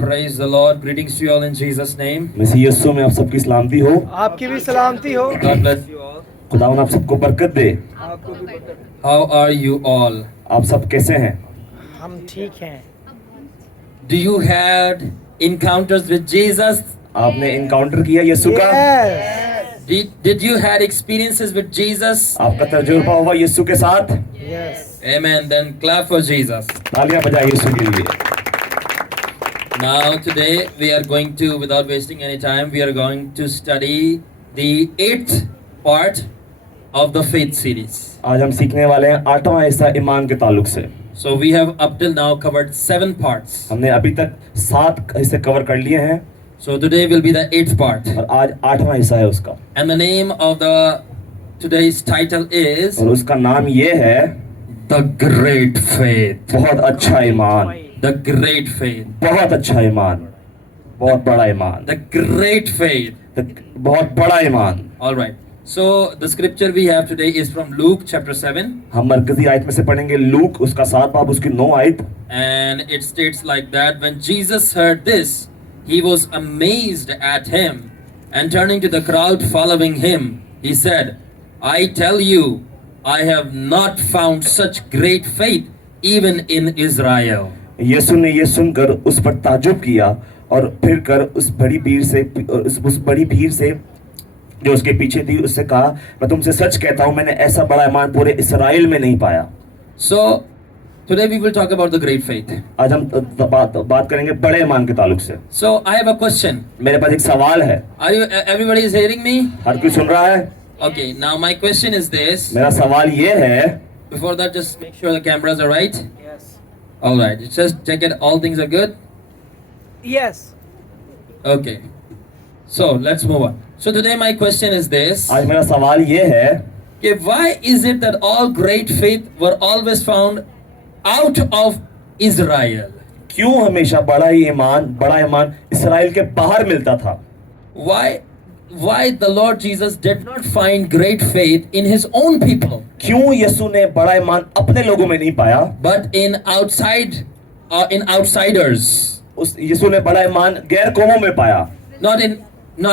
Praise the Lord. Greetings to you all in Jesus' name. मसीह यीशु में आप सबकी सलामती हो। आपकी भी सलामती हो। God bless you all. खुदावन आप सबको बरकत दे। आपको भी बरकत। How are you all? आप सब कैसे हैं? हम ठीक हैं। Do you had encounters with Jesus? आपने इनकाउंटर किया यीशु का? Yes. Did you had experiences with Jesus? आपका तजुर्बा हुआ यीशु के साथ? Yes. Amen. Then clap for Jesus. तालियां बजाइए यीशु के लिए। Now today we are going to, without wasting any time, we are going to study the 8th part of the faith series. आज हम सीखने वाले हैं 8वां हिस्सा ईमान के ताल्लुक से। So we have up till now covered 7 parts. हमने अभी तक 7 हिस्से कवर कर लिए हैं So today will be the 8th part. और आज 8वां हिस्सा है उसका। And the name of the today's title is और उसका नाम ये है The Great Faith. बहुत अच्छा ईमान। The Great Faith. बहुत अच्छा ईमान, बहुत बड़ा ईमान। The Great Faith. बहुत बड़ा ईमान। All right. So the scripture we have today is from Luke chapter 7. हम मरकजी आयत में से पढ़ेंगे लूक उसका 7 बाब उसकी 9 आयत। And it states like that, when Jesus heard this, he was amazed at him, and turning to the crowd following him, he said, I tell you, I have not found such great faith even in Israel. यीशु ने ये सुनकर उस पर ताजुब किया और फिर कर उस बड़ी भीड़ से जो उसके पीछे थी उससे कहा, मैं तुमसे सच कहता हूँ मैंने ऐसा बड़ा ईमान पूरे इस्राएल में नहीं पाया। So today we will talk about the great faith. आज हम बात करेंगे बड़े ईमान के ताल्लुक से। So I have a question. मेरे पास एक सवाल है। Are you everybody is hearing me? हर कोई सुन रहा है? Okay, now my question is this. मेरा सवाल ये है। Before that, just make sure the cameras are right. Yes. All right, just check it. All things are good. Yes. Okay. So let's move on. So today my question is this. आज मेरा सवाल ये है Okay, why is it that all great faith were always found out of Israel? क्यों हमेशा बड़ा ईमान इस्राएल के बाहर मिलता था? Why the Lord Jesus did not find great faith in his own people, क्यों यीशु ने बड़ा ईमान अपने लोगों में नहीं पाया but in outsiders? उस यीशु ने बड़ा ईमान गैर कौमों में पाया, Not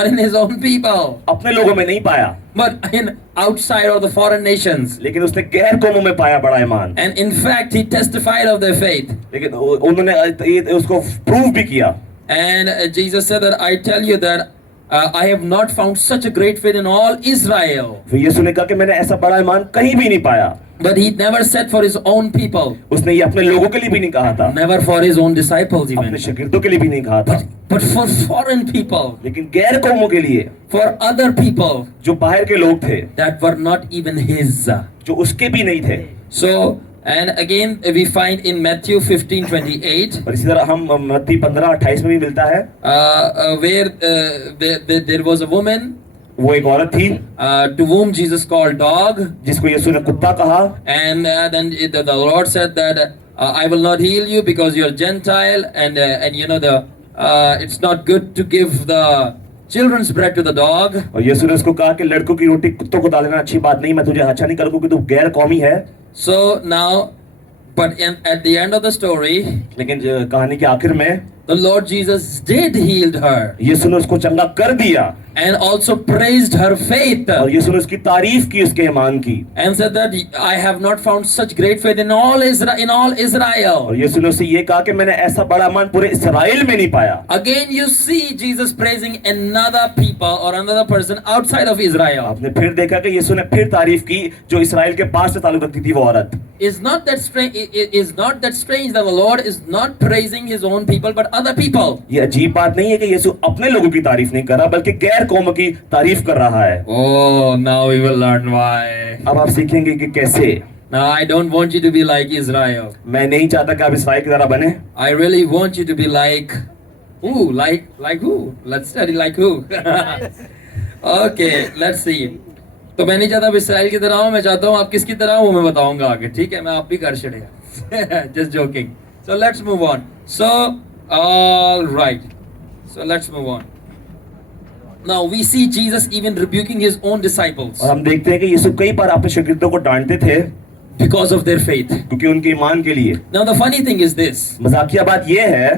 in his own people, अपने लोगों में नहीं पाया, but in outside of the foreign nations. लेकिन उसने गैर कौमों में पाया बड़ा ईमान। And in fact, he testified of their faith. लेकिन उन्होंने उसको प्रूव भी किया। And Jesus said that I tell you that I have not found such a great faith in all Israel. फिर यीशु ने कहा कि मैंने ऐसा बड़ा ईमान कहीं भी नहीं पाया। But he never said for his own people. उसने ये अपने लोगों के लिए भी नहीं कहा था, Never for his own disciples even. अपने शागिर्दों के लिए भी नहीं कहा था, But for foreign people, लेकिन गैर कौमों के लिए, for other people जो बाहर के लोग थे, that were not even his. जो उसके भी नहीं थे। So, and again we find in Matthew 15:28. और इसी तरह हम मत्ती 15:28 में भी मिलता है, where there was a woman वो एक औरत थी to whom Jesus called dog. जिसको यीशु ने कुत्ता कहा। And then the Lord said that I will not heal you because you are Gentile, and you know it's not good to give the children's bread to the dog. और यीशु ने उसको कहा कि लड़कों की रोटी कुत्तों को डालना अच्छी बात नहीं, मैं तुझे अच्छा नहीं करूँगा क्योंकि तू गैर कौमी है। So now, but at the end of the story, लेकिन कहानी के आखिर में the Lord Jesus did heal her यीशु ने उसको चंगा कर दिया and also praised her faith और यीशु ने उसकी तारीफ की उसके ईमान की and said that I have not found such great faith in all Israel. और यीशु ने उससे ये कहा कि मैंने ऐसा बड़ा ईमान पूरे इस्राएल में नहीं पाया। Again you see Jesus praising another people or another person outside of Israel. आपने फिर देखा कि यीशु ने फिर तारीफ की जो इस्राएल के पास से ताल्लुक रखती थी वो औरत। Is not that strange that the Lord is not praising his own people but other people? ये अजीब बात नहीं है कि यीशु अपने लोगों की तारीफ नहीं कर रहा बल्कि गैर कौम की तारीफ कर रहा है। Oh, now we will learn why. अब आप सीखेंगे कि कैसे। Now I don't want you to be like Israel. मैं नहीं चाहता कि आप इस्राएल की तरह बने। I really want you to be like who? Like who? Let's study like who. Okay, let's see. तो मैं नहीं चाहता आप इस्राएल की तरह हूँ, मैं चाहता हूँ आप किसकी तरह हो मैं बताऊंगा आगे, ठीक है? मैं आप भी कर छड़ेगा। Just joking. So let's move on. So all right. So let's move on. Now we see Jesus even rebuking his own disciples और हम देखते हैं कि यीशु कई बार अपने शागिर्दों को डांटते थे because of their faith. क्योंकि उनके ईमान के लिए। Now the funny thing is this. मजाकिया बात ये है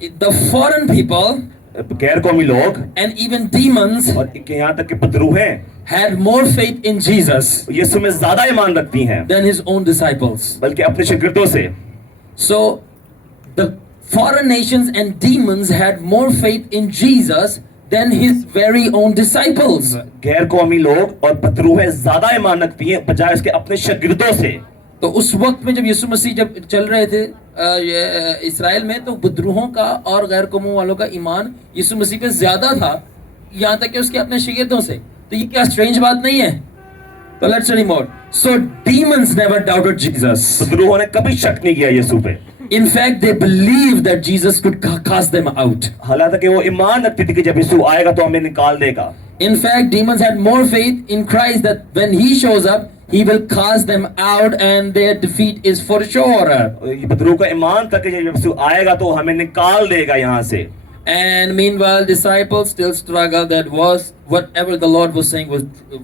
the foreign people गैर कौमी लोग and even demons और यहाँ तक के पतरूहें had more faith in Jesus यीशु में ज्यादा ईमान रखती हैं than his own disciples. बल्कि अपने शागिर्दों से। So the foreign nations and demons had more faith in Jesus than his very own disciples. गैर कौमी लोग और पतरूहें ज्यादा ईमान रखती हैं बजाय उसके अपने शागिर्दों से। तो उस वक्त में जब यीशु मसीह जब चल रहे थे इस्राएल में, तो बुद्रुहों का और गैर कौमों वालों का ईमान यीशु मसीह पे ज्यादा था, यहाँ तक कि उसके अपने शागिर्दों से। तो ये क्या स्ट्रेंज बात नहीं है? तो let's study more. So demons never doubted Jesus. पतरूहों ने कभी शक नहीं किया यीशु पे। In fact, they believed that Jesus could cast them out. हालांकि वो ईमान रखती थी कि जब यीशु आएगा तो हमें निकाल देगा। In fact, demons had more faith in Christ that when he shows up, he will cast them out and their defeat is for sure. ये पतरूह का ईमान था कि जब यीशु आएगा तो हमें निकाल देगा यहाँ से। And meanwhile, disciples still struggle that was whatever the Lord was saying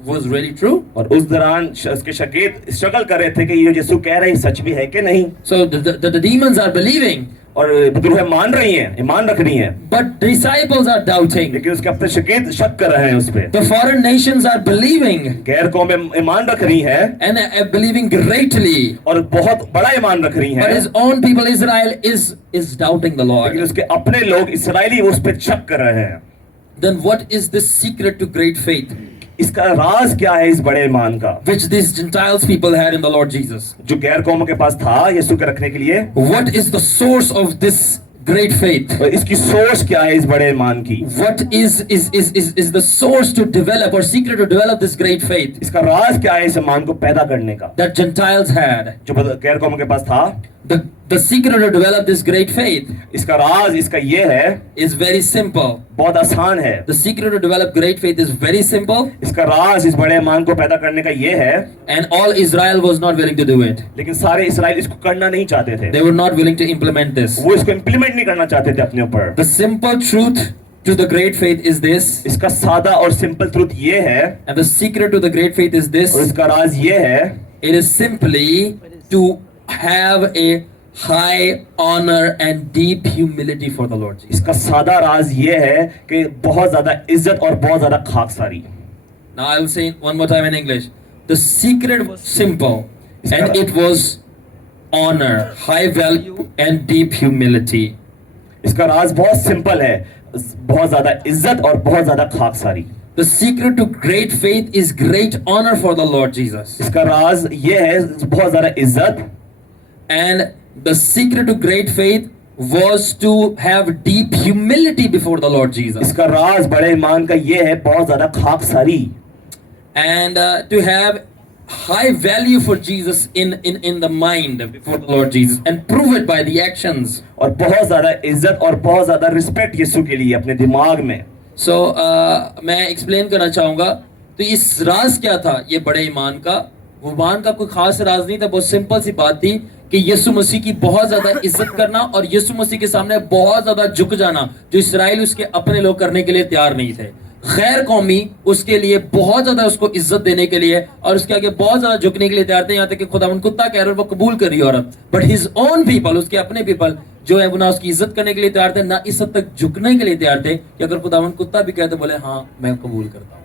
was really true. और उस दौरान उसके शागिर्द स्ट्रगल कर रहे थे कि ये यीशु कह रहे हैं सच भी है कि नहीं। So the demons are believing, और पतरूहें मान रही हैं, ईमान रख रही हैं, but disciples are doubting. लेकिन उसके अपने शागिर्द शक कर रहे हैं उस पे। The foreign nations are believing गैर कौमें ईमान रख रही हैं and believing greatly, और बहुत बड़ा ईमान रख रही but हैं, his own people Israel is doubting the लेकिन Lord. उसके अपने लोग इसराइली उस पे शक कर रहे हैं। Then what is the secret to great faith इसका राज क्या है इस बड़े ईमान का which these Gentiles people had in the Lord Jesus? जो गैर कौमों के पास था यीशु के रखने के लिए? What is the source of this great faith? और इसकी सोच क्या है इस बड़े ईमान की? What is the source to develop or secret to develop this great faith इसका राज क्या है इस ईमान को पैदा करने का that Gentiles had? जो गैर कौमों के पास था? The secret to develop this great faith इसका राज इसका ये है, is very simple. बहुत आसान है। The secret to develop great faith is very simple, इसका राज इस बड़े ईमान को पैदा करने का ये है, and all Israel was not willing to do it. लेकिन सारे इस्राएल इसको करना नहीं चाहते थे। They were not willing to implement this. वो इसको इम्प्लीमेंट नहीं करना चाहते थे अपने ऊपर। The simple truth to the great faith is this, इसका सादा और सिंपल ट्रुथ ये है, and the secret to the great faith is this. और इसका राज ये है, It is simply to have a high honor and deep humility for the Lord Jesus. इसका सादा राज ये है कि बहुत ज्यादा इज्जत और बहुत ज्यादा खाकसारी। Now I will say it one more time in English. The secret was simple, and it was honor, high value and deep humility. इसका राज बहुत सिंपल है, बहुत ज्यादा इज्जत और बहुत ज्यादा खाकसारी। The secret to great faith is great honor for the Lord Jesus. इसका राज ये है बहुत ज्यादा इज्जत, And the secret to great faith was to have deep humility before the Lord Jesus. इसका राज बड़े ईमान का ये है बहुत ज्यादा खाकसारी, And to have high value for Jesus in the mind before the Lord Jesus and prove it by the actions. और बहुत ज्यादा इज्जत और बहुत ज्यादा रिस्पेक्ट यीशु के लिए अपने दिमाग में। So मैं एक्सप्लेन करना चाहूंगा। तो इस राज क्या था ये बड़े ईमान का? वो ईमान का कोई खास राज नहीं था, बहुत सिंपल सी बात थी कि यीशु मसीह की बहुत ज्यादा इज्जत करना और यीशु मसीह के सामने बहुत ज्यादा झुक जाना, जो इसराइल उसके अपने लोग करने के लिए तैयार नहीं थे। गैर कौमी उसके लिए बहुत ज्यादा उसको इज्जत देने के लिए और उसके आगे बहुत ज्यादा झुकने के लिए तैयार थे, यहाँ तक कि खुदावन कुत्ता कह रहे वो कबूल कर रही औरत। बट हिज ओन पीपल, उसके अपने पीपल जो है वो ना उसकी इज्जत करने के लिए तैयार थे, ना इस हद तक झुकने के लिए तैयार थे कि अगर खुदावन कुत्ता भी कहते बोले हाँ मैं कबूल करता हूँ।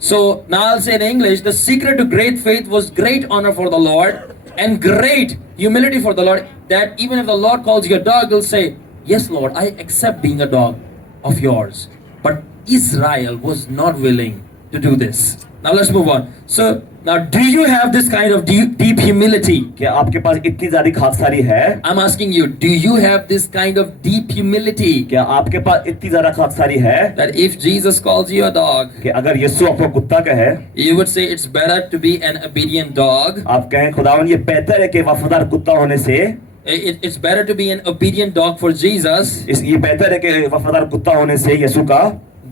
So now I'll say in English, the secret to great faith was great honor for the Lord and great humility for the Lord, that even if the Lord calls you a dog, you'll say, yes Lord, I accept being a dog of yours. But Israel was not willing to do this. Now let's move on. So now do you have this kind of deep humility? क्या आपके पास इतनी ज्यादा खाकसारी है? I'm asking you, do you have this kind of deep humility? क्या आपके पास इतनी ज्यादा खाकसारी है That if Jesus calls you a dog, कि अगर यीशु आपको कुत्ता कहे, you would say it's better to be an obedient dog. आप कहें खुदावन ये बेहतर है कि वफादार कुत्ता होने से, It's better to be an obedient dog for Jesus ये बेहतर है कि वफादार कुत्ता होने से यीशु का,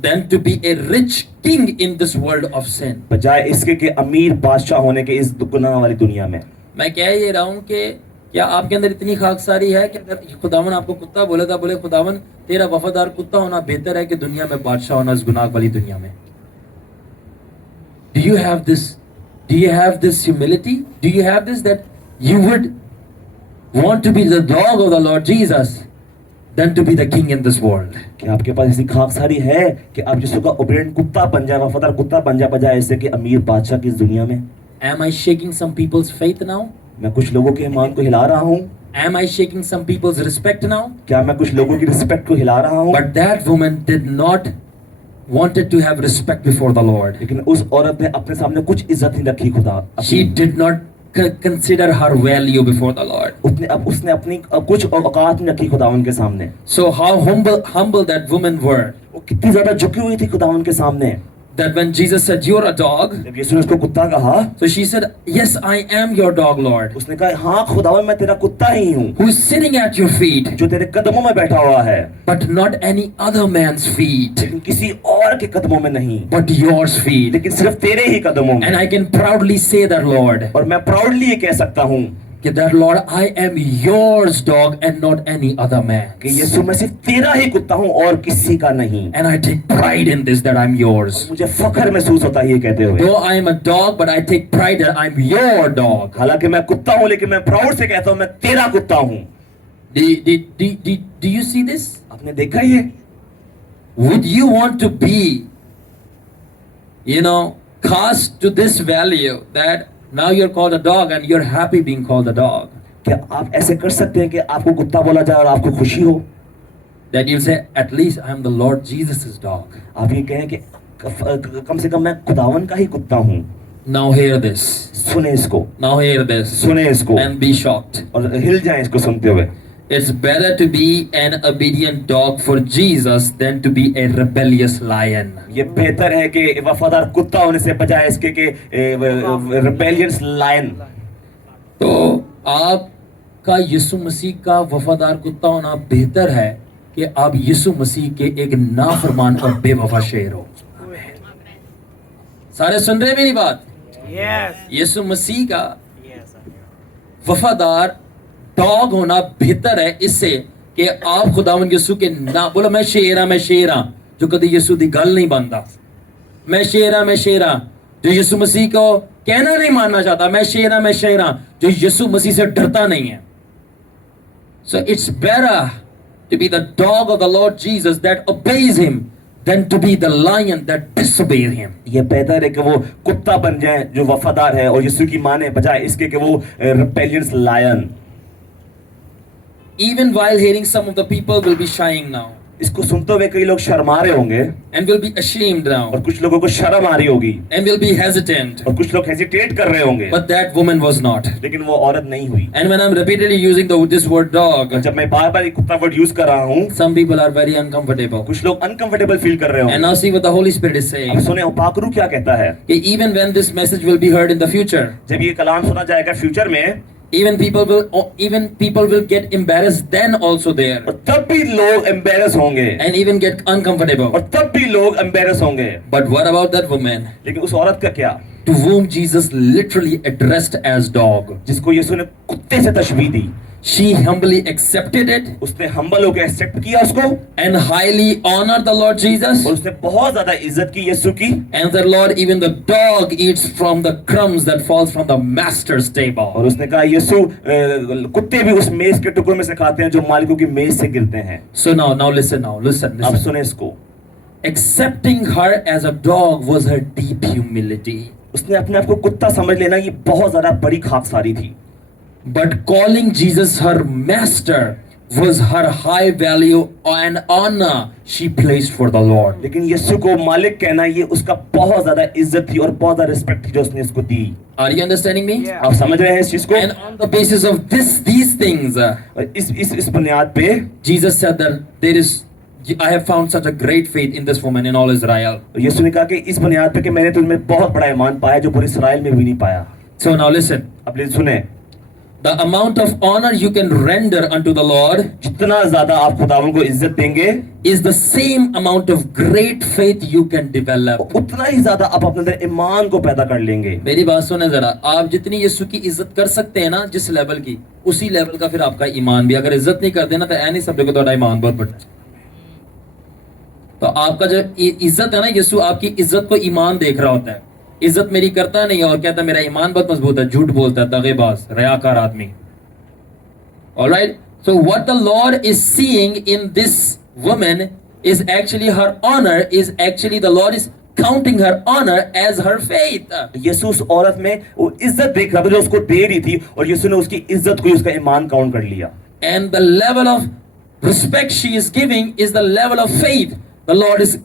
than to be a rich king in this world of sin. बजाय इसके कि अमीर बादशाह होने के इस गुनाह वाली दुनिया में। मैं कह ये रहा हूँ कि क्या आपके अंदर इतनी खाकसारी है कि अगर खुदावन आपको कुत्ता बोले था, बोले खुदावन तेरा वफादार कुत्ता होना बेहतर है कि दुनिया में बादशाह होना इस गुनाह वाली दुनिया में? Do you have this? Do you have this humility? Do you have this that you would want to be the dog of the Lord Jesus than to be the king in this world? क्या आपके पास ऐसी खाकसारी है कि आप यीशु का obedient कुत्ता बन जाए, वफादार कुत्ता बन जाए, बजाय ऐसे कि अमीर बादशाह की इस दुनिया में? Am I shaking some people's faith now? मैं कुछ लोगों के ईमान को हिला रहा हूँ। Am I shaking some people's respect now? क्या मैं कुछ लोगों की रिस्पेक्ट को हिला रहा हूँ? But that woman did not wanted to have respect before the Lord. लेकिन उस औरत ने अपने सामने कुछ इज्जत नहीं रखी खुदा। She did not consider her value before the Lord. उसने अपनी कुछ औकात नहीं रखी खुदावन के सामने। So how humble that woman were. वो कितनी ज्यादा झुकी हुई थी खुदावन के सामने। That when Jesus said, "You're a dog," जब यीशु ने उसको कुत्ता कहा, so she said, "Yes, I am your dog, Lord, उसने कहा हाँ खुदावन मैं तेरा कुत्ता ही हूँ, who is sitting at your feet, जो तेरे कदमों में बैठा हुआ है, but not any other man's feet, लेकिन किसी और के कदमों में नहीं, but yours feet." लेकिन सिर्फ तेरे ही कदमों में। And I can proudly say that, Lord, और मैं प्राउडली ये कह सकता हूँ that Lord, I am yours dog and not any other man. कि यीशु मैं सिर्फ तेरा ही कुत्ता हूँ और किसी का नहीं। And I take pride in this that I'm yours. मुझे फख्र महसूस होता है ये कहते हुए। Though I am a dog, but I take pride that I'm your dog. हालांकि मैं कुत्ता हूँ लेकिन मैं प्राउड से कहता हूँ मैं तेरा कुत्ता हूँ। Do you see this? आपने देखा ये? Would you want to be, cast to this value that now you're called a dog and you're happy being called a dog? क्या आप ऐसे कर सकते हैं कि आपको कुत्ता बोला जाए और आपको खुशी हो? That you say, at least I am the Lord Jesus' dog. आप ये कहें कि कम से कम मैं खुदावन का ही कुत्ता हूँ। Now hear this. सुने इसको, Now hear this. सुने इसको And be shocked. और हिल जाएं इसको सुनते हुए। It's better to be an obedient dog for Jesus than to be a rebellious lion. ये बेहतर है कि वफादार कुत्ता होने से बजाय इसके कि रिबेलियस लायन। तो आपका यीशु मसीह का वफादार कुत्ता होना बेहतर है कि आप यीशु मसीह के एक नाफरमान और बेवफा शेर हो। सारे सुन रहे मेरी बात? Yes. यीशु मसीह का Yes. वफादार डॉग होना बेहतर है इससे कि आप खुदावन यीशु के ना बोलो मैं शेर हां जो कभी यीशु दी गल नहीं बनता। मैं शेर हां जो यीशु मसीह को कहना नहीं मानना चाहता। मैं शेर हां जो यीशु मसीह से डरता नहीं है। So it's better to be the dog of the Lord Jesus that obeys him than to be the lion that disobeys him. ये बेहतर है कि वो कुत्ता बन जाए जो वफादार है और यीशु की माने बजाय इसके कि वो rebellious lion. Even while hearing, some of the people will be shying now इसको सुनते हुए कई लोग शर्मा रहे होंगे and will be ashamed now और कुछ लोगों को शर्म आ रही होगी and will be hesitant. और कुछ लोग हेजिटेट कर रहे होंगे, But that woman was not. लेकिन वो औरत नहीं हुई। And when I'm repeatedly using this word dog, जब मैं बार बार कुत्ता वर्ड यूज कर रहा हूँ, some people are very uncomfortable. कुछ लोग अनकंफर्टेबल फील कर रहे And होंगे। now see what the Holy Spirit is अब saying. सुने उपाकरू क्या कहता है? कि Even when this message will be heard in the future, जब ये कलाम सुना जाएगा फ्यूचर में, even people will get embarrassed then also there, और तब भी लोग एम्बेरस होंगे and even get uncomfortable. और तब भी लोग एम्बेरस होंगे। But what about that woman लेकिन उस औरत का क्या, to whom Jesus literally addressed as dog? जिसको यीशु ने कुत्ते से तशबीह दी, She humbly accepted it उसने हम्बल होकर एक्सेप्ट किया उसको and highly honored the Lord Jesus. और उसने बहुत ज्यादा इज्जत की यीशु की। And the Lord, even the dog eats from the crumbs that falls from the master's table. और उसने कहा यीशु कुत्ते भी उस मेज के टुकड़ों में से खाते हैं जो मालिकों की मेज से गिरते हैं। So now listen. अब सुने इसको। Accepting her as a dog was her deep humility. उसने अपने आप को कुत्ता समझ लेना ये बहुत ज्यादा बड़ी खाकसारी थी। But calling Jesus her master was her high value and honor she placed for the Lord. लेकिन यीशु को मालिक कहना ये उसका बहुत ज्यादा इज्जत थी और बहुत ज्यादा रिस्पेक्ट थी जो उसने इसको दी। Are you understanding me? Yeah. आप समझ रहे हैं इस चीज को? And on the basis of these things, और इस बुनियाद पे Jesus said that I have found such a great faith in this woman in all Israel. यीशु ने कहा कि इस बुनियाद पे कि मैंने तुझमें बहुत बड़ा ईमान पाया जो पूरे इस्राएल में भी नहीं पाया। So now listen. अब ले सुने, The amount of honor you can render unto the Lord जितना ज्यादा आप खुदावन को इज्जत देंगे is the same amount of great faith you can develop. उतना ही ज्यादा आप अपने अंदर ईमान को पैदा कर लेंगे। मेरी बात सुने जरा, आप जितनी यीशु की इज्जत कर सकते हैं ना जिस लेवल की, उसी लेवल का फिर आपका ईमान भी। अगर इज्जत नहीं करते ना तो ऐ नहीं समझो कि तुम्हारा ईमान बहुत बड़ा है। तो आपका जो इज्जत है ना, यीशु आपकी इज्जत को ईमान देख रहा होता है। इज्जत मेरी करता नहीं है और कहता मेरा ईमान बहुत मजबूत है, झूठ बोलता है, दगेबाज, रयाकार आदमी। Alright, So what the Lord is seeing in this woman is actually her honor, is actually the Lord is counting her honor as her faith. यीशु उस औरत में वो इज्जत देख रहा था जो उसको दे रही थी, और यीशु ने उसकी इज्जत को, उसका ईमान काउंट कर लिया। And the level of respect she is giving is the level of faith. The Lord is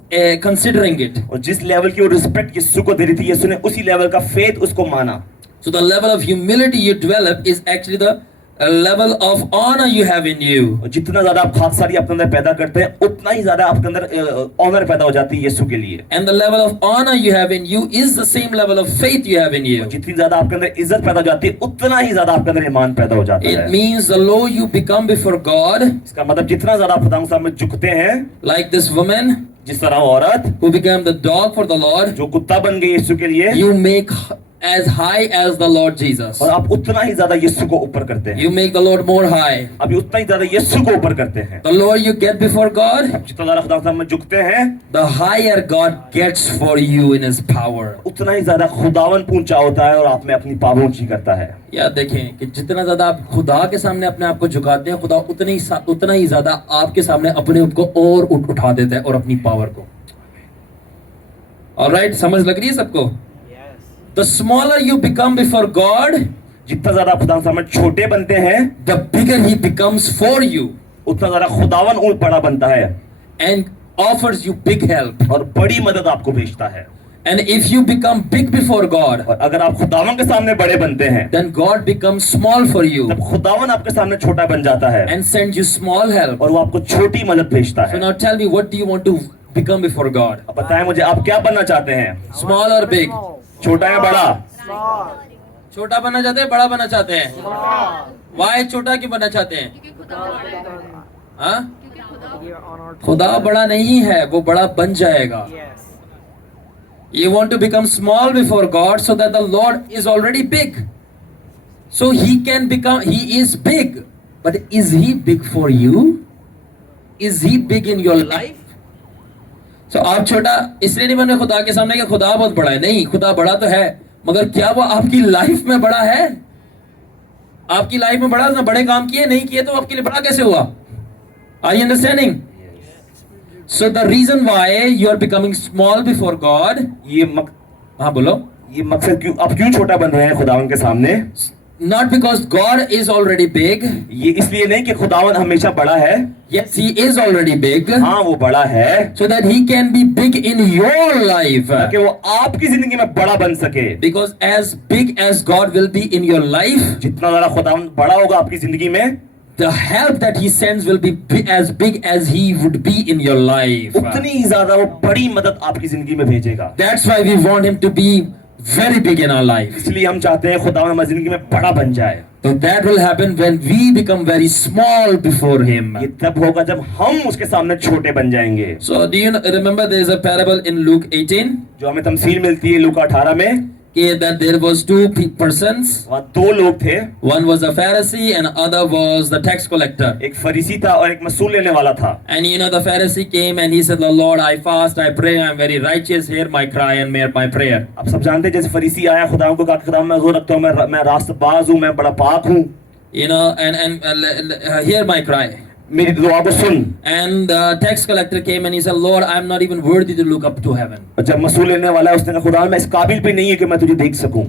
considering it. और जिस लेवल की वो रिस्पेक्ट यीशु को दे रही थी, यीशु ने उसी लेवल का फेथ उसको माना। So the level of humility you develop is actually the level of honor you have in you. और जितना ज्यादा आप खाकसारी अपने अंदर पैदा करते हैं, उतना ही ज्यादा आपके अंदर ऑनर पैदा हो जाती है यीशु के लिए। And the level of honor you have in you is the same level of faith you have in you. जितनी ज्यादा आपके अंदर इज्जत पैदा हो जाती है, उतना ही ज्यादा आपके अंदर ईमान पैदा हो जाता It है। means the lower you become before God, इसका मतलब जितना ज्यादा आप खुदा के सामने झुकते हैं, like this woman जिस तरह औरत who became the dog for the Lord, जो कुत्ता बन गई यीशु के लिए, you make as high as the Lord Jesus. और आप उतना ही ज्यादा यीशु को ऊपर करते हैं। You make the Lord more high. अभी उतना ही ज्यादा यीशु को ऊपर करते हैं। The lower you get before God, अब जितना ज्यादा खुदा के सामने झुकते हैं, the higher God gets for you in His power. उतना ही ज्यादा खुदावन ऊंचा होता है और आप में अपनी पावर ऊंची करता है। या देखें कि जितना ज्यादा आप खुदा के सामने अपने आप को झुकाते हैं, खुदा उतना ही ज्यादा आपके सामने अपने आप को और उठा देता है और अपनी पावर को। ऑलराइट, समझ लग रही है सबको? The smaller you become before God, जितना ज्यादा खुदा के सामने छोटे बनते हैं, the bigger He becomes for you उतना ज्यादा खुदावन और बड़ा बनता है and offers you big help. और बड़ी मदद आपको भेजता है। And if you become big before God, और अगर आप खुदावन के सामने बड़े बनते हैं, then God becomes small for you तब खुदावन आपके सामने छोटा बन जाता है and sends you small help. और वो आपको छोटी मदद भेजता So है। now tell me, what do you want to become before God? अब बताएं मुझे, आप क्या बनना चाहते हैं? Small or big? छोटा या बड़ा? छोटा बनना चाहते हैं, बड़ा बनना चाहते हैं? Why छोटा क्यों बनना चाहते हैं? हाँ? खुदा बड़ा नहीं है, वो बड़ा बन जाएगा। You want to become small before God so that the Lord is already big. So He can become, He is big. But is He big for you? Is He big in your life? So आप छोटा इसलिए नहीं बने खुदा के सामने कि खुदा बहुत बड़ा है। नहीं, खुदा बड़ा तो है, मगर क्या वो आपकी लाइफ में बड़ा है? आपकी लाइफ में बड़ा, ना बड़े काम किए नहीं किए तो आपके लिए बड़ा कैसे हुआ? Are you understanding? So the reason why you are becoming small before God, हाँ बोलो, ये मकसद क्यों आप क्यों छोटा बन रहे हैं खुदावन के सामने? not because God is already big. ये इसलिए नहीं कि खुदावन हमेशा बड़ा है। Yes, He is already big. हाँ, वो बड़ा है, So that He can be big in your life. ताकि वो आपकी जिंदगी में बड़ा बन सके। Because as big as God will be in your life, जितना ज्यादा खुदावन बड़ा होगा आपकी जिंदगी में, the help that He sends will be as big as He would be in your life. उतनी ही ज्यादा वो बड़ी मदद आपकी जिंदगी में भेजेगा। That's why we want Him to be very big in our life. इसलिए हम चाहते हैं खुदावन हमारी जिंदगी में बड़ा बन जाए। So that will happen when we become very small before Him. ये तब होगा जब हम उसके सामने छोटे बन जाएंगे। So do you remember there is a parable in Luke 18? जो हमें तमसील मिलती है लूका 18 में, That there was two persons. वहाँ दो लोग थे, One was a Pharisee and other was the tax collector. एक फरीसी था और एक मसूल लेने वाला था। And you know the Pharisee came and he said, "The Lord, I fast, I pray, I am very righteous. Hear my cry and hear my prayer." आप सब जानते हैं जैसे फरीसी आया खुदा को कहा, खुदा मैं जोर रखता हूँ, मैं रास्तबाज हूँ, मैं बड़ा पाक हूँ, You know, and hear my cry. मेरी दुआ को सुन। And the tax collector came and he said, "Lord, I am not even worthy to look up to heaven. और जब मसूल लेने वाला है उसने कहा, खुदा मैं इस काबिल भी नहीं है कि मैं तुझे देख सकूं,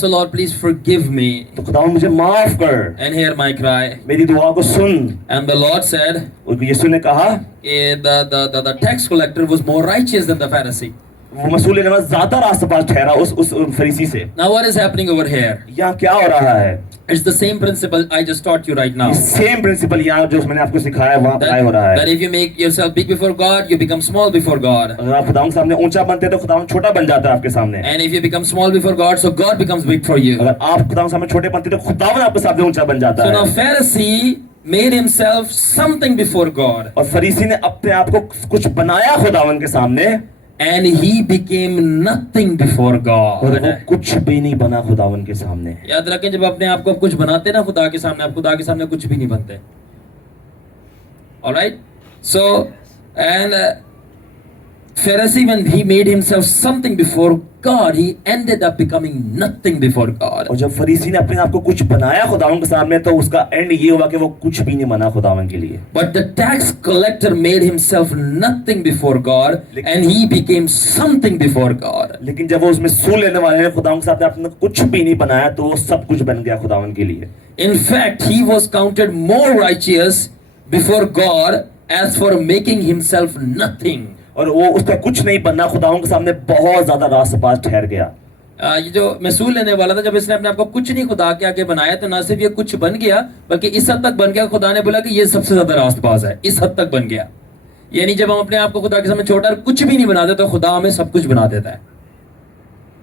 So Lord, please forgive me तो खुदा मुझे माफ कर, and hear my cry." मेरी दुआ को सुन। And the Lord said, और यीशु ने कहा, the tax collector was more righteous than the Pharisee. वो मसूल लेने वाला ज्यादा रास्तबाज ठहरा उस फरीसी से। Now what is happening over here? यहाँ क्या हो रहा है? It's the same principle I just taught you right now. Same principle यहाँ जो मैंने आपको सिखाया है वहाँ अप्लाई हो रहा That है। if you make yourself big before God, you become small before God. अगर आप खुदा के सामने ऊंचा बनते हैं तो खुदा छोटा बन जाता है आपके सामने। And if you become small before God, so God becomes big for you. अगर आप खुदा के सामने छोटे बनते हैं तो खुदा आपके सामने ऊंचा बन जाता So now है। Pharisee made himself something before God. और फरीसी ने अपने आप को कुछ बनाया खुदावन के सामने, And he became nothing before और वो God. कुछ भी नहीं बना खुदावन के सामने। याद रखें, जब अपने आप को आप कुछ बनाते ना खुदा के सामने, आप खुदा के सामने कुछ भी नहीं बनते। Alright? So, and Pharisee, when he made himself something before God, he ended up becoming nothing before God. और जब फरीसी ने अपने आप को कुछ बनाया खुदावन के सामने, तो उसका एंड ये हुआ कि वो कुछ भी नहीं बना खुदावन के लिए। But the tax collector made himself nothing before God, and he became something before God. लेकिन जब वो उसमें सूल लेने वाले ने खुदावन के सामने अपने कुछ भी नहीं बनाया, तो वो सब कुछ बन गया खुदावन के लिए। In fact, he was counted more righteous before God as for making himself nothing. और वो उसका कुछ नहीं बनना खुदावन के सामने बहुत ज्यादा रास्तबाज ठहर गया। ये जो महसूल लेने वाला था, जब इसने अपने आप को कुछ नहीं खुदा के आगे बनाया, तो ना सिर्फ ये कुछ बन गया, बल्कि इस हद तक बन गया, खुदा ने बोला कि ये सबसे ज्यादा रास्तबाज है, इस हद तक बन गया। यानी जब हम अपने आप को खुदा के सामने छोटा कुछ भी नहीं बनाते, तो खुदा हमें सब कुछ बना देता है।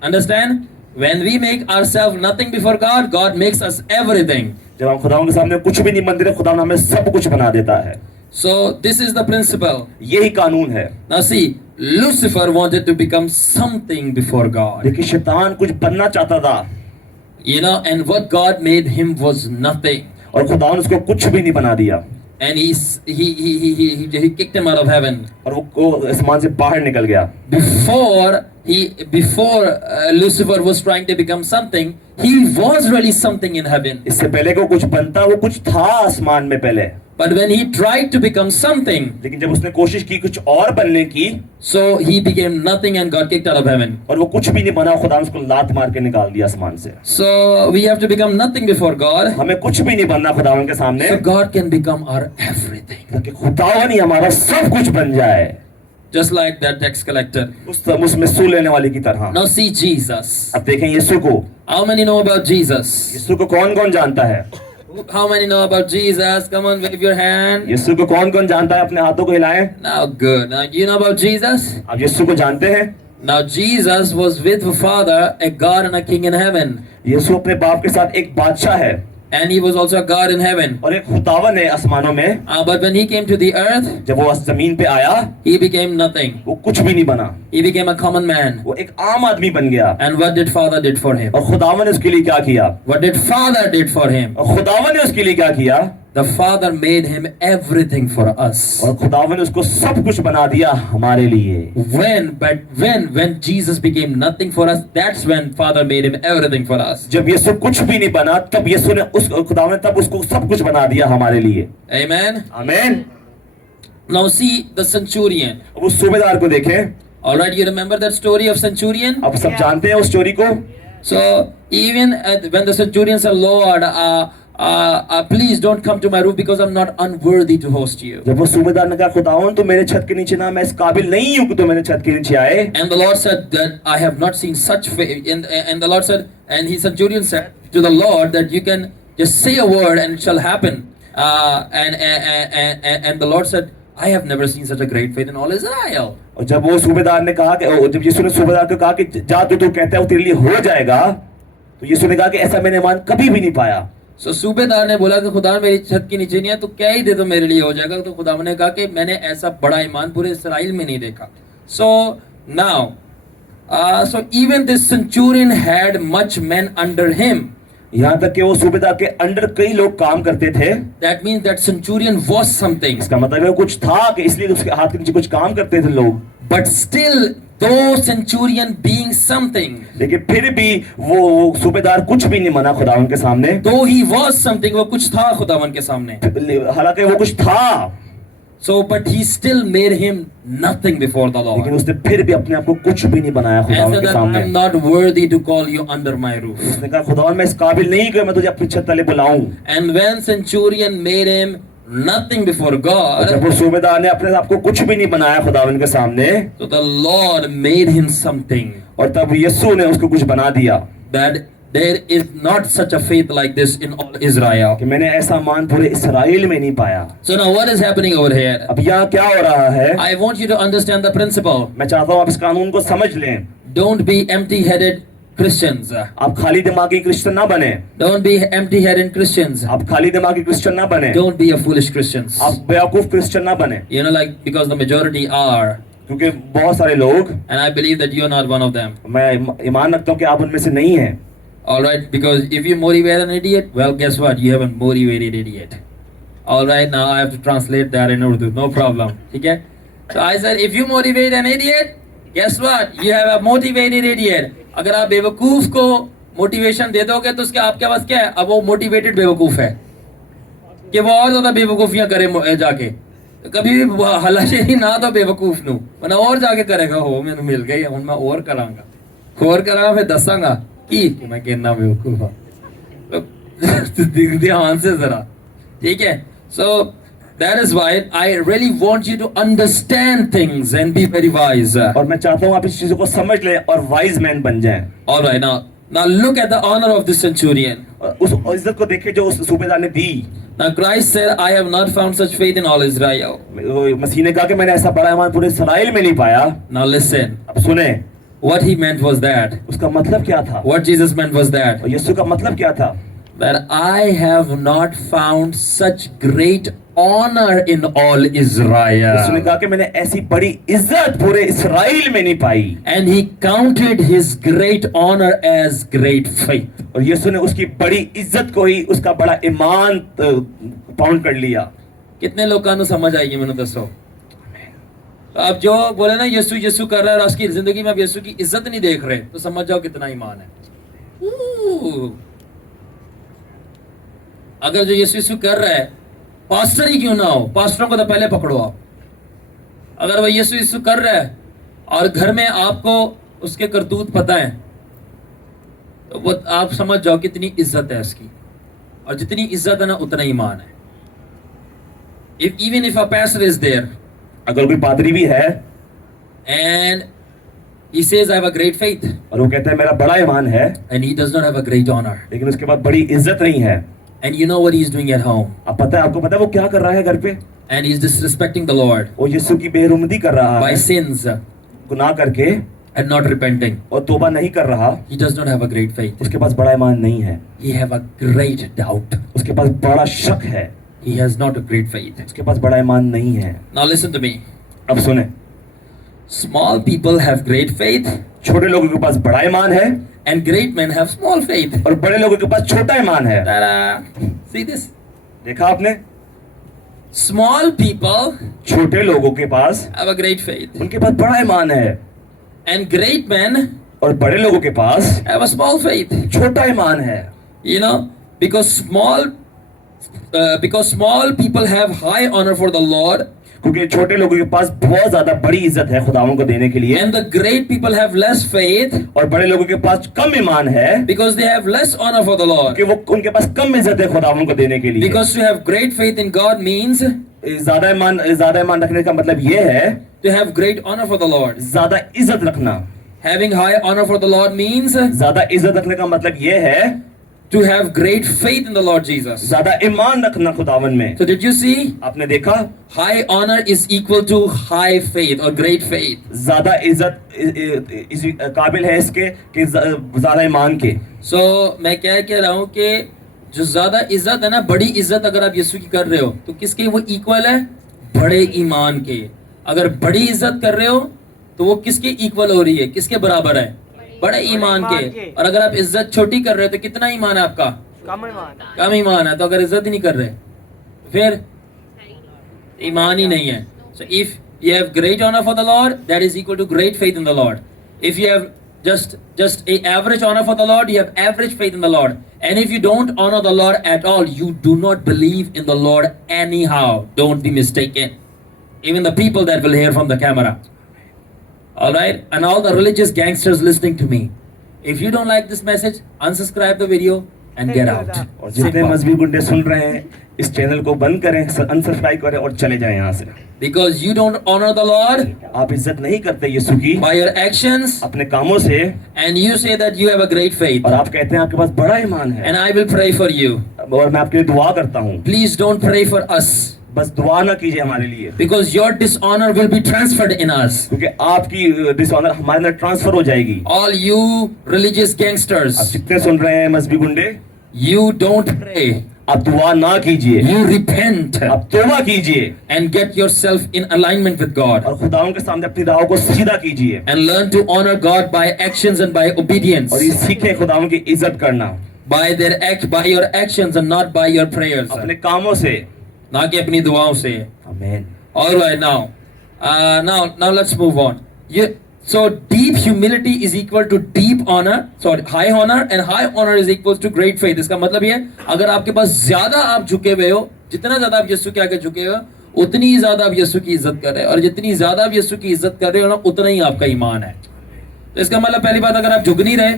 Understand? When we make ourselves nothing before God, God makes us everything. जब हम खुदावन के सामने कुछ भी नहीं बनते, खुदावन हमें सब कुछ बना देता है। So this is the principle. यही कानून है। Now see, Lucifer wanted to become something before God. लेकिन शैतान कुछ बनना चाहता था, You know, and what God made him was nothing. और खुदावन उसको कुछ भी नहीं बना दिया, And he kicked him out of heaven. और वो आसमान से बाहर निकल गया। Before Lucifer was trying to become something, he was really something in heaven. इससे पहले को कुछ बनता, वो कुछ था आसमान में पहले। But when he tried to become something, लेकिन जब उसने कोशिश की कुछ और बनने की, so he became nothing and got kicked out of heaven. और वो कुछ भी नहीं बना, खुदा ने उसको लात मार के निकाल दिया आसमान से। So we have to become nothing before God, हमें कुछ भी नहीं बनना खुदावन के सामने, so God can become our everything. ताकि खुदावन ही हमारा सब कुछ बन जाए। Just like that tax collector. उसमें सूल लेने वाले की तरह। Now see Jesus. अब देखें यीशु को। How many know about Jesus? यीशु को कौन कौन जानता है? How many know about Jesus? Come on, wave your hand. यीशु को कौन कौन जानता है? अपने हाथों को हिलाएं। Now good. Now you know about Jesus? आप यीशु को जानते हैं? Now Jesus was with the Father, a God and a King in heaven. यीशु अपने बाप के साथ एक बादशाह है, And he was also a God in heaven. और एक खुदावन है आसमानों में। But when he came to the earth, जब वो जमीन पे आया, he became nothing. वो कुछ भी नहीं बना, He became a common man. वो एक आम आदमी बन गया। And what did Father did for him? और खुदावन ने उसके लिए क्या किया? What did Father did for him? और खुदावन ने उसके लिए क्या किया? The Father made him everything for us. और खुदावन ने उसको सब कुछ बना दिया हमारे लिए। When Jesus became nothing for us, that's when Father made him everything for us. जब यीशु कुछ भी नहीं बना, तब यीशु ने खुदावन ने तब उसको सब कुछ बना दिया हमारे लिए। Amen. आमीन। Now see the centurion. अब उस सूबेदार को देखें। All right, you remember that story of centurion? अब सब जानते हैं उस स्टोरी को। So even when the centurion said, Lord, please don't come to my roof because I'm not unworthy to host you. जब वो सूबेदार ने कहा, खुदावन तू मेरे छत के नीचे ना, मैं इस काबिल नहीं हूँ कि तू मेरे छत के नीचे आए। And the Lord said that I have not seen such faith. And the Lord said, and his centurion said to the Lord that you can just say a word and it shall happen. And the Lord said, I have never seen such a great faith in all Israel. और जब वो सूबेदार ने कहा कि जब यीशु ने सूबेदार को कहा कि जा तू कहता है वो तेरे लिए हो जाएगा, तो यीशु ने कहा कि ऐसा मैंने ईमान कभी भी नहीं पाया। So सूबेदार ने बोला कि खुदा मेरी छत के नीचे नहीं है, तो क्या ही दे दो मेरे लिए हो जाएगा। तो खुदा ने कहा कि मैंने ऐसा बड़ा ईमान पूरे इस्राएल में नहीं देखा। So now, so even this centurion had much men under him. यहाँ तक कि वो सूबेदार के अंडर कई लोग काम करते थे। That means that centurion was something. इसका मतलब है कुछ था कि इसलिए उसके हाथ के नीचे कुछ काम करते थे लोग। But still, though centurion being something, लेकिन फिर भी वो सूबेदार कुछ भी नहीं बना खुदावन के सामने। though he was something, वो कुछ था खुदावन के सामने। हालांकि वो कुछ था। So, but he still made him nothing before the Lord. लेकिन उसने फिर भी अपने आप को कुछ भी नहीं बनाया खुदावन के सामने। I'm not worthy to call you under my roof. उसने कहा खुदावन मैं इस काबिल नहीं कि मैं तुझे अपनी छत तले बुलाऊं। And when centurion made him nothing before God, जब वो सूबेदार ने अपने आप को कुछ भी नहीं बनाया खुदावन के सामने, so the Lord made him something. और तब यीशु ने उसको कुछ बना दिया। That there is not such a faith like this in all Israel. कि मैंने ऐसा मान पूरे इस्राएल में नहीं पाया। So now what is happening over here? अब यहाँ क्या हो रहा है? I want you to understand the principle. मैं चाहता हूँ आप इस कानून को समझ लें। Don't be empty-headed Christians. आप खाली दिमागी क्रिश्चियन ना बने। Don't be empty-headed Christians. आप खाली दिमागी क्रिश्चियन ना बने। Don't be a foolish Christians. आप बेवकूफ क्रिश्चियन ना बने। You know, like because the majority are, क्योंकि बहुत सारे लोग, and I believe that you are not one of them. मैं ईमान रखता हूँ कि आप उनमें से नहीं हैं। All right, because if you motivate an idiot, well, guess what? You have a motivated idiot. All right, now I have to translate that in Urdu. No problem. ठीक है? So I said, if you motivate an idiot, guess what? You have a motivated idiot. अगर आप बेवकूफ को motivation दे दोगे तो उसके आपके पास क्या है? अब वो मोटिवेटेड बेवकूफ है कि वो और ज्यादा बेवकूफियां करे जाके। तो कभी भी हलाशेरी ना तो बेवकूफ नू वरना और जाके करेगा हो मैंने मिल गई ਹੁਣ मैं और करांगा फिर दसांगा कि मैं कितना बेवकूफ हूं। ध्यान से जरा, ठीक है? So that is why I really want you to understand things and be very wise. और मैं चाहता हूँ आप इस चीजों को समझ लें और वाइज मैन बन जाएं। All right, now look at the honor of this centurion. और उस इज्जत को देखें जो उस सूबेदार ने दी। Now Christ said, I have not found such faith in all Israel. मसीह ने कहा कि मैंने ऐसा बड़ा ईमान पूरे इस्राएल में नहीं पाया। Now listen, अब सुने, what he meant was that. उसका मतलब क्या था? What Jesus meant was that. और यीशु का मतलब क्या था? That I have not found such great honor in all यीशु ने Israel. कहा कि मैंने ऐसी बड़ी इज्जत पूरे इस्राएल में नहीं पाई। And he counted his great honor as great faith. और यीशु ने उसकी बड़ी इज्जत को ही उसका बड़ा ईमान पाउंड कर लिया। कितने लोगों को समझ आएगी मैंने दसो? तो आप जो बोले ना यीशु यीशु कर रहा है और उसकी जिंदगी में आप यीशु की इज्जत नहीं देख रहे तो समझ जाओ कितना ईमान है। अगर जो यीशु यीशु कर रहा है पास्टर ही क्यों ना हो, पास्टरों को तो पहले पकड़ो आप। अगर वो यीशु यीशु कर रहा है और घर में आपको उसके करतूत पता है तो वो आप समझ जाओ कितनी इज्जत है उसकी, और जितनी इज्जत है ना उतना ईमान है। Even if a pastor is there अगर कोई पादरी भी है and he says I have a great faith और वो कहता है मेरा बड़ा ईमान है, and he does not have a great honor, लेकिन उसके बाद बड़ी इज्जत नहीं है, and you know what he is doing at home, अब पता है, आपको पता है वो क्या कर रहा है घर पे? and he is disrespecting the Lord वो यीशु की बेरुमदी कर रहा by है sins गुनाह करके and not repenting. और तौबा नहीं कर रहा। He does not have a great faith. उसके पास बड़ा ईमान नहीं है, He have a great doubt. उसके पास बड़ा शक है, He has not a great faith. उसके पास बड़ा ईमान नहीं है। Now listen to me. अब सुने, Small people have great faith छोटे लोगों के पास बड़ा ईमान है and great men have small faith. और बड़े लोगों के पास छोटा ईमान है। Ta-da! See this? देखा आपने? Small people छोटे लोगों के पास have a great faith उनके पास बड़ा ईमान है and great men और बड़े लोगों के पास have a small faith. छोटा ईमान है। You know, because small people have high honor for the Lord क्योंकि छोटे लोगों के पास बहुत ज्यादा बड़ी इज्जत है खुदावंद को देने के लिए, and the great people have less faith और बड़े लोगों के पास कम ईमान है because they have less honor for the Lord. कि वो उनके पास कम इज्जत है खुदावंद को देने के लिए। Because to have great faith in God means ज्यादा ईमान रखने का मतलब ये है, to have great honor for the Lord. ज्यादा इज्जत रखना। Having high honor for the Lord means ज्यादा इज्जत रखने का मतलब ये है to have great faith in the Lord Jesus. ज्यादा ईमान रखना खुदावन में। So did you see? आपने देखा, High honor is equal to high faith or great faith. ज्यादा इज्जत काबिल है इसके कि ज्यादा ईमान के। So मैं क्या कह रहा हूँ कि जो ज्यादा इज्जत है ना, बड़ी इज्जत अगर आप यीशु की कर रहे हो तो किसके वो इक्वल है? बड़े ईमान के। अगर बड़ी इज्जत कर रहे हो तो वो किसके इक्वल हो रही है? किसके बराबर है? बड़े ईमान के। और अगर आप इज्जत छोटी कर रहे हो तो कितना ईमान है आपका? कम ईमान है। तो अगर इज्जत ही नहीं कर रहे फिर ईमान ही नहीं है। So if you have great honor for the Lord, that is equal to great faith in the Lord. If you have just a average honor for the Lord, you have average faith in the Lord. And if you don't honor the Lord at all, you do not believe in the Lord anyhow. Don't be mistaken. Even the people that will hear from the camera. All right, and all the religious gangsters listening to me, if you don't like this message, unsubscribe the video and get out. और जितने मजहबी गुंडे सुन रहे हैं इस channel को बंद करें, अनसब्सक्राइब करें और चले जाएं यहाँ से। Because you don't honor the Lord आप इज्जत नहीं करते यीशु की by your actions, अपने कामों से, and you say that you have a great faith, और आप कहते हैं आपके पास बड़ा ईमान है, and I will pray for you. और मैं आपके लिए दुआ करता हूँ। Please don't pray for us, बस दुआ ना कीजिए हमारे लिए, because your dishonor will be transferred in us. क्योंकि आपकी डिसऑनर हमारे अंदर ट्रांसफर हो जाएगी। All you religious आप gangsters, जितने सुन रहे हैं मजहबी गुंडे, you don't pray. आप दुआ ना कीजिए, You repent आप तौबा कीजिए and get yourself in alignment with God, और खुदाओं के सामने अपनी राहों को सीधा कीजिए and learn to honor God by actions and by obedience, और ये सीखें खुदाओं की इज्जत करना by your actions and not by your prayers. अपने कामों से। ना कि अपनी दुआओं से। आमीन। All right, now Now let's move on. So deep humility is equal to deep honor. Sorry, high honor, and high honor is equal to great faith. इसका मतलब ये, अगर आपके पास ज्यादा आप झुके हुए हो, जितना ज्यादा आप यीशु के आगे झुके हो, उतनी ही ज्यादा आप यीशु की इज्जत कर रहे हो, और जितनी ज्यादा आप यीशु की इज्जत कर रहे हो ना, उतना ही आपका ईमान है. तो इसका मतलब पहली बात, अगर आप झुक नहीं रहे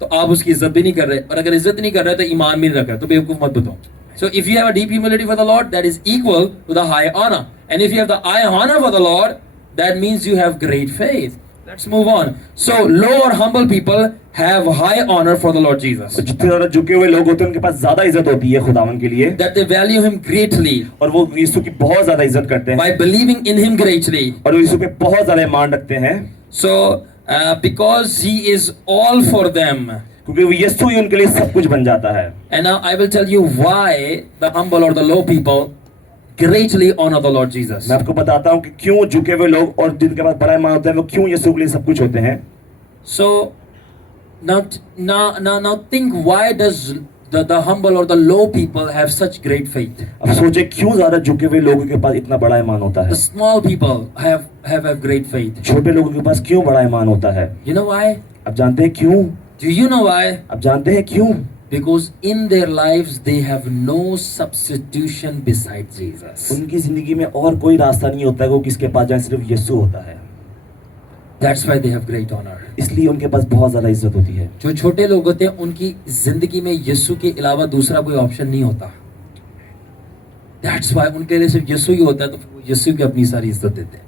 तो आप उसकी इज्जत भी नहीं कर रहे, और अगर इज्जत नहीं कर रहे तो ईमान भी नहीं रख रहे, तो बेवकूफ मत बताओ. So if you have a deep humility for the Lord, that is equal to the high honor. And if you have the high honor for the Lord, that means you have great faith. Let's move on. So low or humble people have high honor for the Lord Jesus. जितने ज्यादा झुके हुए लोग होते हैं उनके पास ज्यादा इज्जत होती है खुदावन के लिए, That they value him greatly और वो यीशु की बहुत ज्यादा इज्जत करते हैं, by believing in him greatly. और वो यीशु पे बहुत ज्यादा मान रखते हैं. So because he is all for them. क्योंकि वो यीशु ही उनके लिए सब कुछ बन जाता है. And now I will tell you why the humble or the low people greatly honor the Lord Jesus. मैं आपको बताता हूँ कि क्यों झुके हुए लोग और जिनके पास बड़ा ईमान होता है वो क्यों यीशु के लिए सब कुछ होते हैं. So now think, why does the humble or the low people have such great faith? अब सोचे क्यों ज्यादा झुके हुए लोगों के पास इतना बड़ा ईमान होता है. The small people have great faith. छोटे लोगों के पास क्यों बड़ा ईमान होता है. You know why? आप जानते हैं क्यों. Do you know why? आप जानते हैं क्यों. Because in their lives they have no substitution besides Jesus. उनकी जिंदगी में और कोई रास्ता नहीं होता है वो किसके पास जाए, सिर्फ यीशु होता है. That's why they have great honor. इसलिए उनके पास बहुत ज्यादा इज्जत होती है. जो छोटे लोग होते हैं उनकी जिंदगी में यीशु के अलावा दूसरा कोई ऑप्शन नहीं होता. That's why उनके लिए सिर्फ यीशु ही होता है, तो यीशु की अपनी सारी इज्जत देते हैं.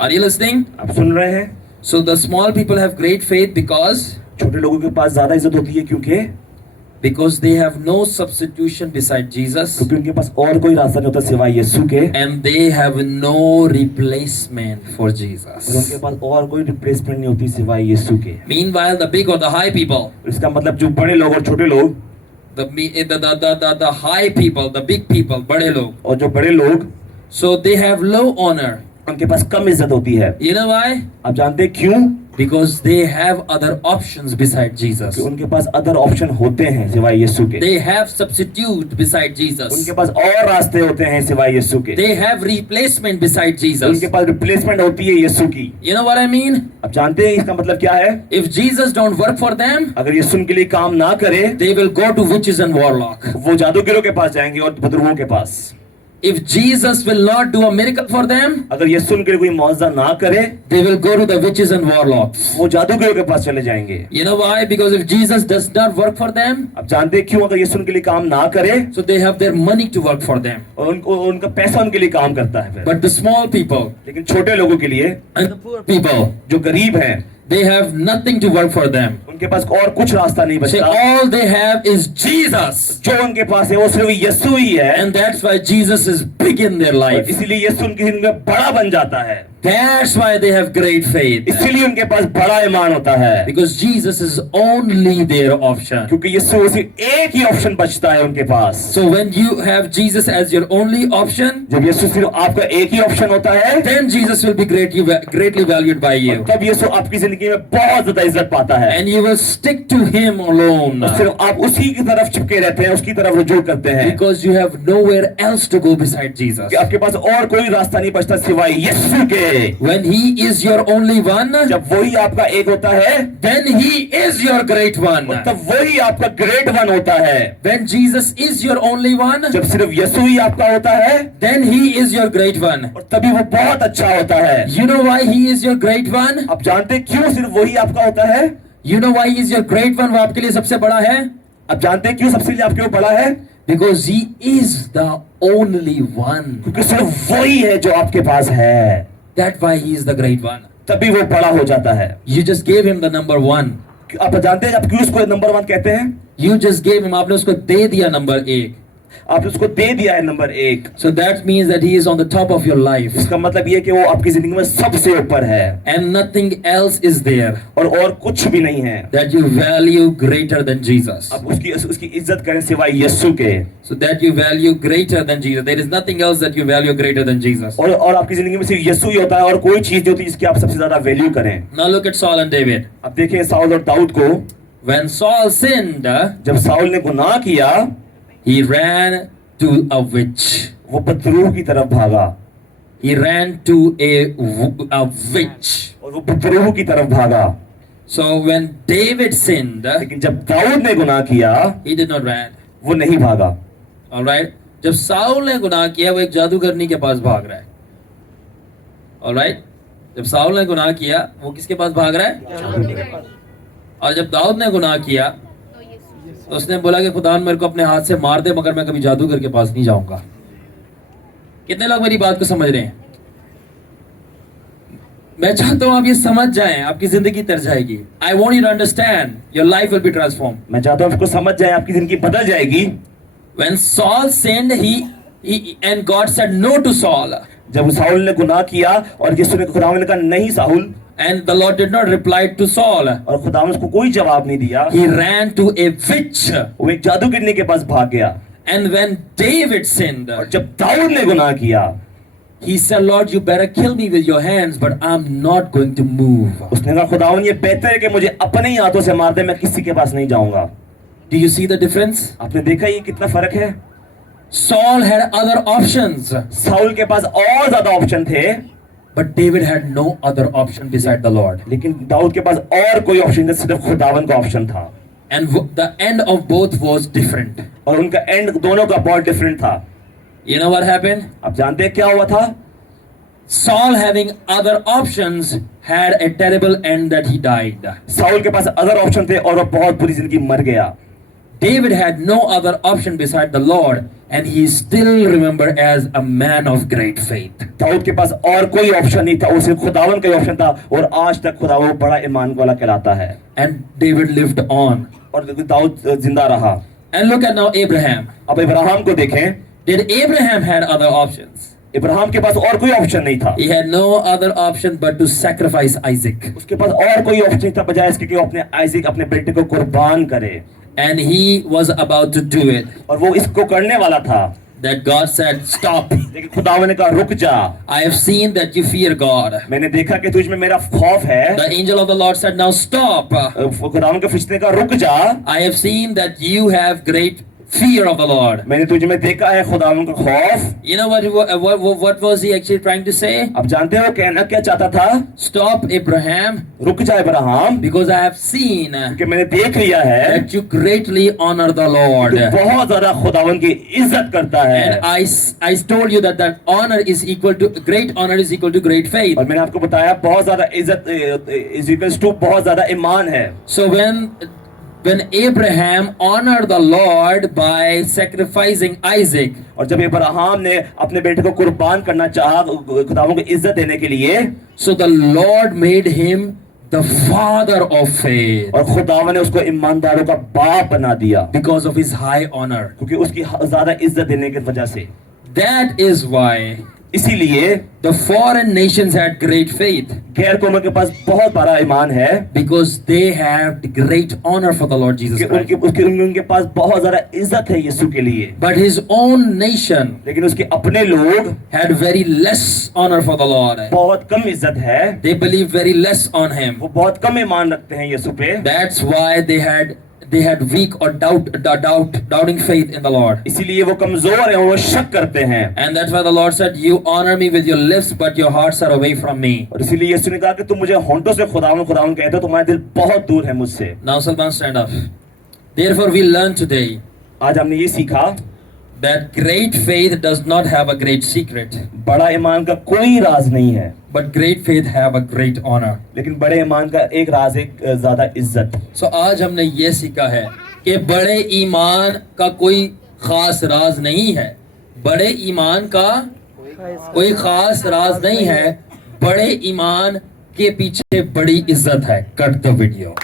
Are you listening? आप सुन रहे हैं. So the small people have great faith because छोटे लोगों के पास ज्यादा इज्जत होती है because they have no substitution beside Jesus, क्योंकि उनके पास और कोई रास्ता नहीं होता सिवाय यीशु के, and they have no replacement for और Jesus. उनके पास और कोई रिप्लेसमेंट नहीं होती सिवाय यीशु के. Meanwhile, the big or the high people, इसका मतलब जो बड़े लोग और छोटे लोग, the high people, the big people, बड़े लोग, और जो बड़े लोग, so they have low honor. उनके पास कम इज्जत होती है. You know why? आप जानते हैं क्यों. Because they have other options beside Jesus. कि उनके पास अदर ऑप्शन होते हैं सिवाय यीशु के. They have substitute beside Jesus. उनके पास और रास्ते होते हैं सिवाय यीशु के. They have replacement beside Jesus. उनके पास रिप्लेसमेंट होती है यीशु की. You know what I mean? आप जानते हैं इसका मतलब क्या है. If Jesus don't work for them, अगर यीशु उनके लिए काम ना करे, they will go to witches and warlock. वो जादूगरों के पास जाएंगे और बदरुओं के पास. If Jesus will not do a miracle for them, अगर यीशु उनके लिए कोई मौजज़ा ना करे, they will go to the witches and warlocks. वो जादूगरों के पास चले जाएंगे. You know why? Because if Jesus does not work for them, आप जानते हैं क्यों. अगर यीशु उनके लिए काम ना करे, so they have their money to work for them. और उनका पैसा उनके लिए काम करता है फिर. But the small people लेकिन छोटे लोगों के लिए, and the poor people, जो गरीब हैं, they have nothing to work for them. उनके पास और कुछ रास्ता नहीं Say बचता. all they have is Jesus. जो उनके पास है वो सिर्फ यीशु ही है. And that's why Jesus is big in their life. इसीलिए यीशु उनकी जिंदगी में बड़ा बन जाता है. That's why they have great faith. इसीलिए उनके पास बड़ा ईमान होता है. Because Jesus is only their option. क्योंकि यीशु सिर्फ एक ही ऑप्शन बचता है उनके पास. So when you have Jesus as your only option, जब यीशु सिर्फ आपका एक ही ऑप्शन होता है, then Jesus will be greatly valued by you. तब यीशु आपकी जिंदगी में बहुत ज्यादा इज्जत पाता है. And you will stick to him alone. सिर्फ आप उसी की तरफ चिपके रहते हैं, उसकी तरफ रुजू करते हैं. Because you have nowhere else to go beside Jesus. कि आपके पास और कोई रास्ता नहीं बचता सिवाय यीशु के. When he is your only one, जब वही आपका एक होता है, then he is your great one. तब वही आपका ग्रेट वन होता है. When Jesus is your only one, जब सिर्फ यीशु ही आपका होता है, then he is your great one. और तभी वो बहुत अच्छा होता है. You know why he is your great one? आप जानते हैं क्यों सिर्फ वही आपका होता है. You know why he is your great one? वो आपके लिए सबसे बड़ा है. आप जानते हैं क्यों सबसे लिए आपके लिए बड़ा है. Because he is the only one. क्योंकि सिर्फ वही है जो आपके पास है. That's why he is the great one. तभी वो बड़ा हो जाता है. You just gave him the number one. आप जानते हैं आप क्यों उसको नंबर 1 कहते हैं. You just gave him, आपने उसको दे दिया नंबर 1. आपने उसको दे दिया है number 1. So that means that he is on the top of your life. इसका मतलब ये कि वो आपकी जिंदगी में सबसे ऊपर है. And nothing else is there. और कुछ भी नहीं है. That you value greater than Jesus. आप उसकी इज्जत करें सिवाय यीशु के. So that you value greater than Jesus. There is nothing else that you value greater than Jesus. और आपकी जिंदगी में सिर्फ यीशु ही होता है और कोई चीज नहीं होती जिसकी आप सबसे ज्यादा वैल्यू करें. Now look at Saul and David. अब देखिए साउल और दाऊद को. When Saul sinned, जब साउल ने गुनाह किया, he ran to a witch. वो बदरूह की तरफ भागा. He ran to a witch. और वो बुतरू की तरफ भागा। So when David sinned, लेकिन जब दाऊद ने गुनाह किया, he did not run. वो नहीं भागा। All right. जब साउल ने गुनाह किया, वो एक जादूगरनी के पास भाग रहा है। All right. जब साउल ने गुनाह किया, वो किसके पास भाग रहा है? और जब दाऊद ने गुनाह किया, तो उसने बोला कि खुदा मेरे को अपने हाथ से मार दे, मगर मैं कभी जादूगर के पास नहीं जाऊंगा। कितने लोग मेरी बात को समझ रहे हैं? मैं चाहता हूं आप ये समझ जाएं, आपकी जिंदगी तर जाएगी। I want you to understand, your life will be transformed. मैं चाहता हूँ आपको समझ जाए, आपकी जिंदगी बदल जाएगी। When Saul sinned, he and God said no to Saul, जब साउल ने गुनाह किया और यीशु ने खुदावंद ने कहा नहीं Saul, and the Lord did not reply to Saul. और खुदावंद उसको कोई जवाब नहीं दिया। He ran to a witch. वो एक जादूगरनी के पास भाग गया। And when David sinned, और जब दाऊद ने गुनाह किया, he said, Lord, you better kill me with your hands, but I'm not going to move. उसने कहा खुदावंद ये बेहतर है कि मुझे अपने ही हाथों से मार दे, मैं किसी के पास नहीं जाऊंगा। Do you see the difference? आपने देखा ये कितना फर्क है? Saul had other options, Saul के पास और ज्यादा ऑप्शन थे, but David had no other option beside the Lord. लेकिन दाऊद के पास और कोई ऑप्शन नहीं, सिर्फ खुदावंद का ऑप्शन था। And the end of both was different. और उनका एंड दोनों का बहुत डिफरेंट था। You know what happened? आप जानते हैं क्या हुआ था? Saul, having other options, had a terrible end that he died. Saul के पास अदर ऑप्शन थे और वो बहुत बुरी जिंदगी मर गया। David had no other option beside the Lord, and he is still remembered as a man of great faith. Dawood के पास और कोई ऑप्शन नहीं था, उसे खुदावन का ही ऑप्शन था, और आज तक खुदावन बड़ा ईमान वाला कहलाता है। And David lived on. और दाऊद जिंदा रहा। And look at now Abraham. अब इब्राहिम को देखें। Did Abraham had other options? Ibrahim के पास और कोई ऑप्शन नहीं था। He had no other option but to sacrifice Isaac. उसके पास और कोई ऑप्शन नहीं था बजाय इसके कि वो अपने आइज़िक अपने बेटे को कुर्बान करे। And he was about to do it. और वो इसको करने वाला था। That God said, stop. लेकिन खुदावन ने कहा रुक जा। I have seen that you fear God. मैंने देखा कि तुझ में मेरा खौफ है। The angel of the Lord said, now stop. खुदावन के फरिश्ते ने कहा रुक जा। I have seen that you have great fear of the Lord. मैंने तुझ में देखा है खुदावन का खौफ। You know what was he actually trying to say? अब जानते हो कहना क्या चाहता था? Stop, Abraham, रुक जा Ibrahim, because I have seen कि मैंने देख लिया है that you greatly honor the Lord. तू बहुत ज्यादा खुदावन की इज्जत करता है। And I told you that honor is equal to great honor is equal to great faith. और मैंने आपको बताया बहुत ज्यादा इज्जत is equals to बहुत ज्यादा ईमान है। So when Abraham honored the Lord by sacrificing Isaac, और जब इब्राहिम ने अपने बेटे को कुर्बान करना चाहा खुदावन को इज्जत देने के लिए, so the Lord made him the father of faith. और खुदावन ने उसको ईमानदारों का बाप बना दिया Because of his high honor. क्योंकि उसकी ज्यादा इज्जत देने की वजह से। That is why इसीलिए the foreign nations had great faith. गैर कौमों के पास बहुत बड़ा ईमान है Because they have great honor for the Lord Jesus Christ. उनके पास बहुत ज्यादा इज्जत है यीशु के लिए। But his own nation लेकिन उसके अपने लोग had very less honor for the Lord. बहुत कम इज्जत है। They believe very less on him. वो बहुत कम ईमान रखते हैं यीशु पे। That's why they had weak or doubting faith in the Lord. इसीलिए वो कमजोर हैं, वो शक करते हैं। And that's why the Lord said, you honor me with your lips, but your hearts are away from me. और इसीलिए यीशु ने कहा कि तुम मुझे होंठों से खुदावन खुदावन कहते हो, तुम्हारा दिल बहुत दूर है मुझसे। Now Salman, stand up. Therefore we learn today आज हमने ये सीखा that great faith does not have a great secret, बड़ा ईमान का कोई राज नहीं है, but great faith have a great honor. लेकिन बड़े ईमान का एक राज एक ज्यादा इज्जत। So आज हमने ये सीखा है कि बड़े ईमान का कोई खास राज नहीं है। बड़े ईमान का कोई खास राज नहीं है। बड़े ईमान के पीछे बड़ी इज्जत है। Cut the video.